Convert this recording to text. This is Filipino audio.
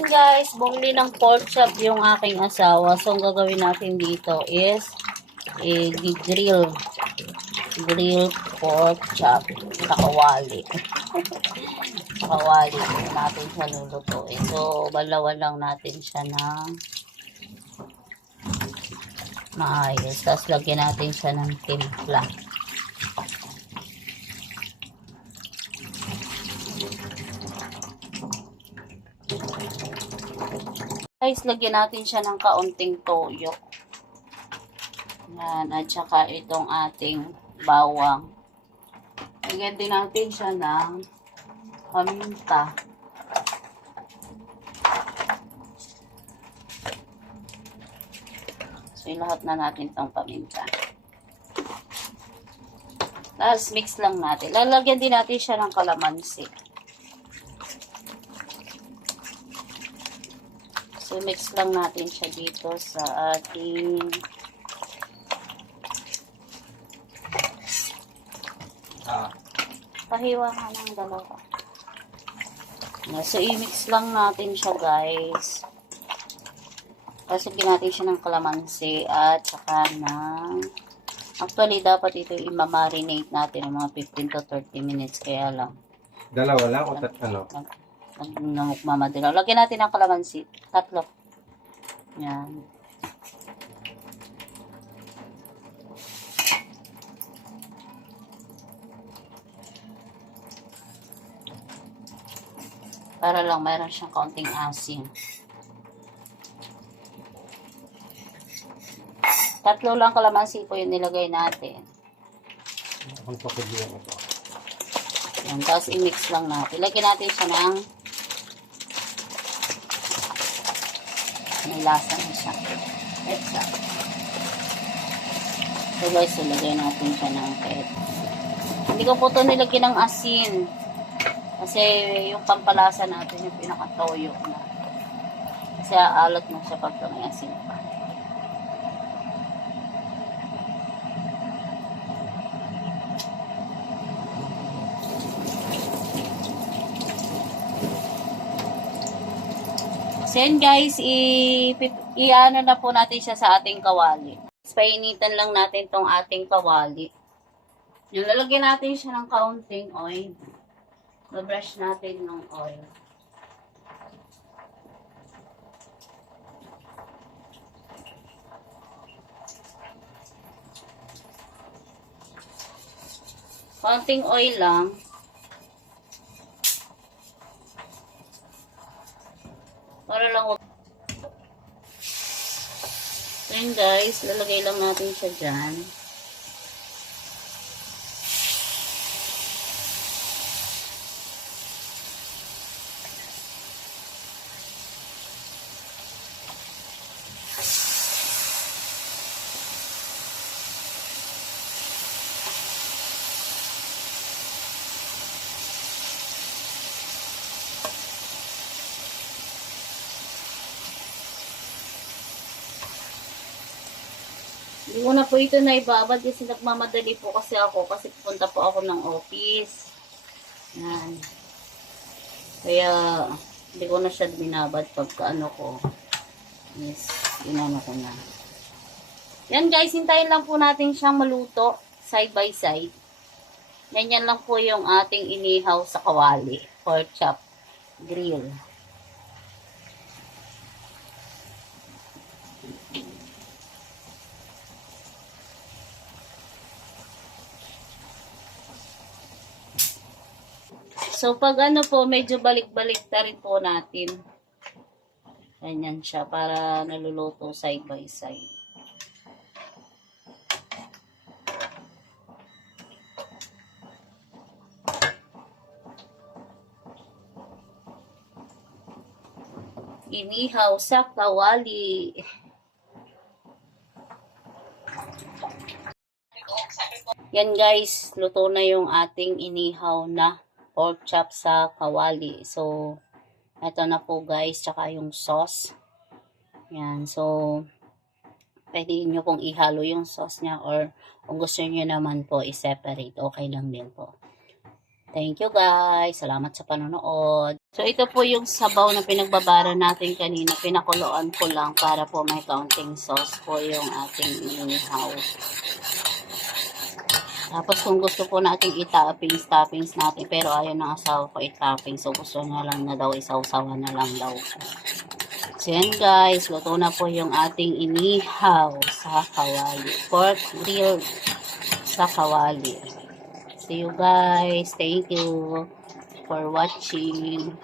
Yan guys, bumili ng pork chop yung aking asawa. So, ang gagawin natin dito is grill pork chop sa kawali. Sa kawali natin siya lulutuin. So, balawan lang natin siya ng maayos. Tapos, lagyan natin siya ng timpla. Guys, lagyan natin siya ng kaunting toyo. Yan, at saka itong ating bawang. Lagyan din natin siya ng paminta. So, lahat na natin itong paminta. Tapos, mix lang natin. Lalagyan din natin siya ng kalamansi. So, mix lang natin siya dito sa ating pahiwa nga ng dalawa. So, i-mix lang natin siya, guys. Kasi natin siya ng kalamansi at saka ng actually, dapat ito i-marinate natin ng mga 15 to 30 minutes. Kaya lang. Dalawa lang o ano? Magmamadilaw. Lagyan natin ng kalamansi. 3. Yan. Para lang mayroon siyang kaunting asin. 3 lang kalamansi po yung nilagay natin. Ang pakilihan ito. Yan. Tapos i-mix lang natin. Lagyan natin siya ng may lasa na siya. Etsa. So guys, ilagay natin siya ng ketchup. Hindi ko po ito nilagyan ng asin. Kasi yung pampalasa natin, yung pinakatoyo na. Kasi aalat na siya pag may asin pa. So yan guys, i-ano na po natin siya sa ating kawali. Painitan lang natin tong ating kawali. Yung lalagyan natin siya ng kaunting oil. Babrush natin ng oil. Kaunting oil lang. Para lang. Then guys, lalagay lang natin siya dyan. Hindi ko na po ito na ibabad kasi nagmamadali po kasi ako kasi pupunta po ako ng office. Yan. Kaya hindi ko na siya binabad pagka ano ko. Yes, inano ko na. Yan guys, hintayin lang po natin siyang maluto side by side. Yan lang po yung ating inihaw sa kawali. Pork chop grill. So, pag ano po, medyo balik-balik na rin po natin. Ganyan siya, para naluluto side by side. Inihaw sa kawali. Yan guys, luto na yung ating inihaw na pork chop sa kawali. So, ito na po guys, tsaka yung sauce. Yan, so, pwede nyo pong ihalo yung sauce niya or kung gusto nyo naman po i-separate, okay lang din po. Thank you guys. Salamat sa panonood. So ito po yung sabaw na pinagbabara natin kanina. Pinakuloan ko lang para po may counting sauce po yung ating inihaw. Tapos kung gusto po natin i-toppings natin, pero ayaw ng asawa ko i-topping. So gusto na lang na daw, isawsawan na lang daw. So yan guys, luto na po yung ating inihaw sa kawali. Pork grilled sa kawali. See you guys. Thank you for watching.